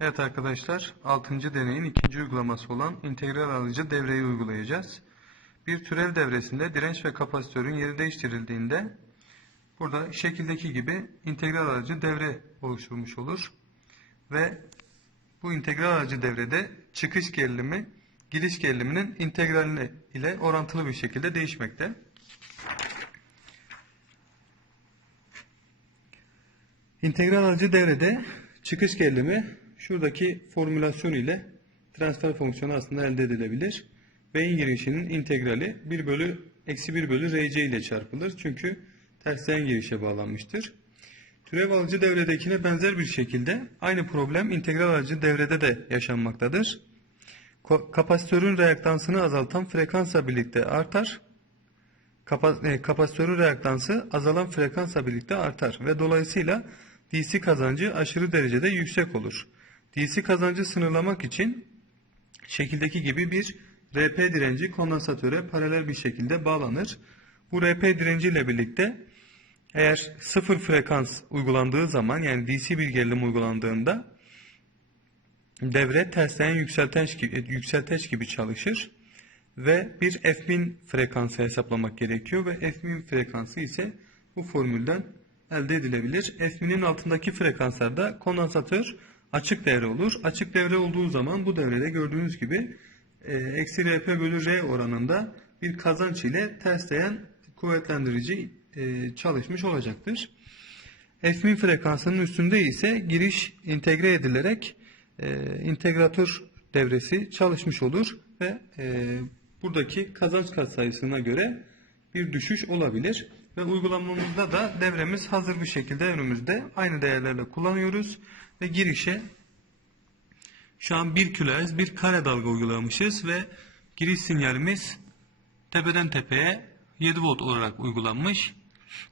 Evet arkadaşlar 6. deneyin ikinci uygulaması olan integral alıcı devreyi uygulayacağız. Bir türev devresinde direnç ve kapasitörün yeri değiştirildiğinde burada şekildeki gibi integral alıcı devre oluşturmuş olur. Ve bu integral alıcı devrede çıkış gerilimi giriş geriliminin integralini ile orantılı bir şekilde değişmekte. İntegral alıcı devrede çıkış gerilimi şuradaki formülasyon ile transfer fonksiyonu aslında elde edilebilir. Beyin girişinin integrali 1 bölü eksi 1 bölü RC ile çarpılır. Çünkü tersten girişe bağlanmıştır. Türev alıcı devredekine benzer bir şekilde aynı problem integral alıcı devrede de yaşanmaktadır. Kapasitörün reaktansını azaltan frekansla birlikte artar. E, kapasitörün reaktansı azalan frekansla birlikte artar ve dolayısıyla DC kazancı aşırı derecede yüksek olur. DC kazancı sınırlamak için şekildeki gibi bir RP direnci kondansatöre paralel bir şekilde bağlanır. Bu RP direnci ile birlikte eğer sıfır frekans uygulandığı zaman yani DC bir gerilim uygulandığında devre tersten yükselteç gibi, yükselteç gibi çalışır ve bir F1000 frekansı hesaplamak gerekiyor ve F1000 frekansı ise bu formülden elde edilebilir. F1000'in altındaki frekanslarda kondansatör açık devre olur. Açık devre olduğu zaman bu devrede gördüğünüz gibi e, eksi RP bölü R oranında bir kazanç ile tersleyen kuvvetlendirici e, çalışmış olacaktır. F1000 frekansının üstünde ise giriş entegre edilerek e, integratör devresi çalışmış olur ve e, buradaki kazanç katsayısına göre bir düşüş olabilir. Ve uygulamamızda da devremiz hazır bir şekilde önümüzde aynı değerlerle kullanıyoruz ve girişe şu an 1 kHz bir kare dalga uygulamışız ve giriş sinyalimiz tepeden tepeye 7 volt olarak uygulanmış.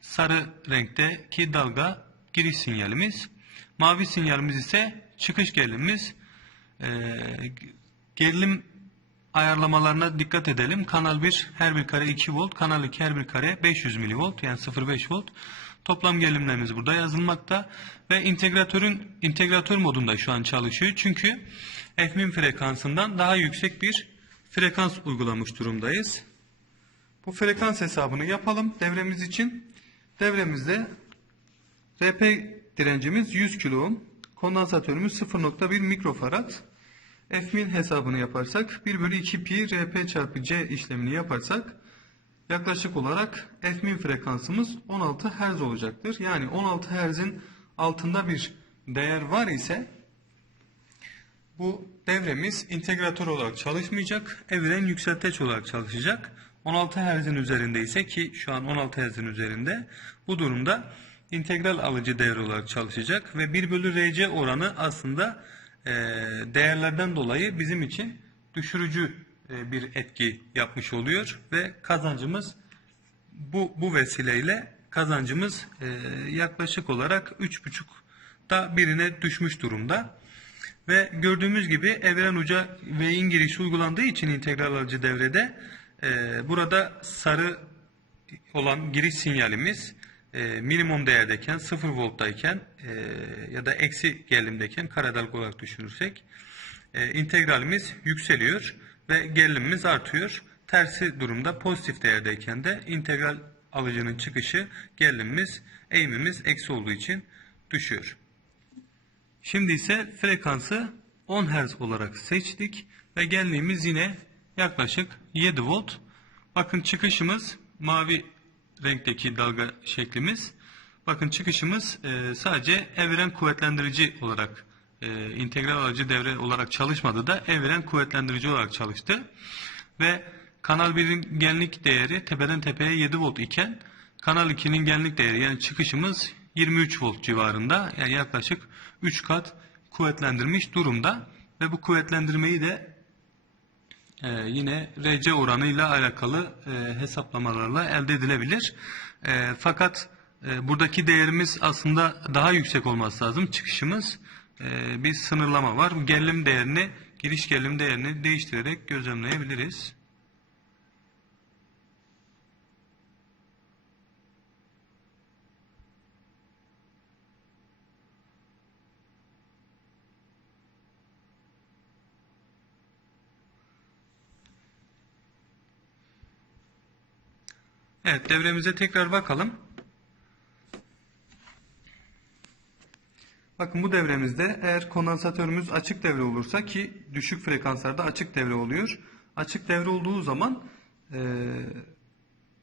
Sarı renkteki dalga giriş sinyalimiz. Mavi sinyalimiz ise çıkış gerilimimiz. Ee, gerilim ayarlamalarına dikkat edelim. Kanal 1 her bir kare 2 volt, kanal 2 her bir kare 500 milivolt yani 0.5 volt. Toplam gerilimlerimiz burada yazılmakta ve integratörün integratör modunda şu an çalışıyor. Çünkü F1000 frekansından daha yüksek bir frekans uygulamış durumdayız. Bu frekans hesabını yapalım devremiz için. Devremizde RP direncimiz 100 kilo ohm, kondansatörümüz 0.1 mikrofarad. F1000 hesabını yaparsak 1 bölü 2 pi RP çarpı C işlemini yaparsak yaklaşık olarak F1000 frekansımız 16 Hz olacaktır. Yani 16 Hz'in altında bir değer var ise bu devremiz integratör olarak çalışmayacak, evren yükselteç olarak çalışacak. 16 Hz'in üzerinde ise ki şu an 16 Hz'in üzerinde bu durumda integral alıcı devre olarak çalışacak ve 1 bölü RC oranı aslında değerlerden dolayı bizim için düşürücü bir etki yapmış oluyor ve kazancımız bu, bu vesileyle kazancımız e, yaklaşık olarak 3.5'da birine düşmüş durumda. Ve gördüğümüz gibi evren uca ve in girişi uygulandığı için integral alıcı devrede e, burada sarı olan giriş sinyalimiz e, minimum değerdeyken 0 volttayken e, ya da eksi gerilimdeyken dalga olarak düşünürsek e, integralimiz yükseliyor ve gerilimimiz artıyor. Tersi durumda pozitif değerdeyken de integral alıcının çıkışı gerilimimiz eğimimiz eksi olduğu için düşüyor. Şimdi ise frekansı 10 Hz olarak seçtik ve genliğimiz yine yaklaşık 7 volt. Bakın çıkışımız mavi renkteki dalga şeklimiz. Bakın çıkışımız e, sadece evren kuvvetlendirici olarak e, integral alıcı devre olarak çalışmadı da evren kuvvetlendirici olarak çalıştı. Ve kanal 1'in genlik değeri tepeden tepeye 7 volt iken kanal 2'nin genlik değeri yani çıkışımız 23 volt civarında yani yaklaşık 3 kat kuvvetlendirmiş durumda ve bu kuvvetlendirmeyi de e, yine RC oranıyla alakalı e, hesaplamalarla elde edilebilir. E, fakat e, buradaki değerimiz aslında daha yüksek olması lazım. Çıkışımız e, bir sınırlama var. Bu gerilim değerini, giriş gerilim değerini değiştirerek gözlemleyebiliriz. Evet devremize tekrar bakalım. Bakın bu devremizde eğer kondansatörümüz açık devre olursa ki düşük frekanslarda açık devre oluyor. Açık devre olduğu zaman eee,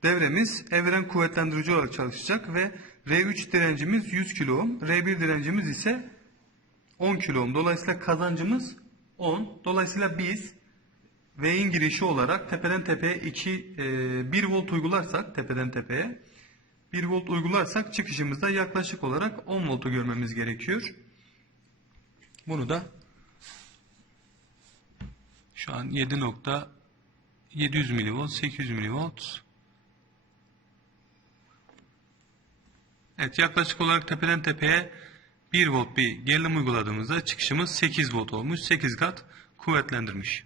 devremiz evren kuvvetlendirici olarak çalışacak ve R3 direncimiz 100 kilo ohm, R1 direncimiz ise 10 kilo ohm. Dolayısıyla kazancımız 10. Dolayısıyla biz V'in girişi olarak tepeden tepeye 2 e, 1 volt uygularsak tepeden tepeye 1 volt uygularsak çıkışımızda yaklaşık olarak 10 voltu görmemiz gerekiyor. Bunu da şu an 7.700 milivolt 800 milivolt Evet yaklaşık olarak tepeden tepeye 1 volt bir gerilim uyguladığımızda çıkışımız 8 volt olmuş. 8 kat kuvvetlendirmiş.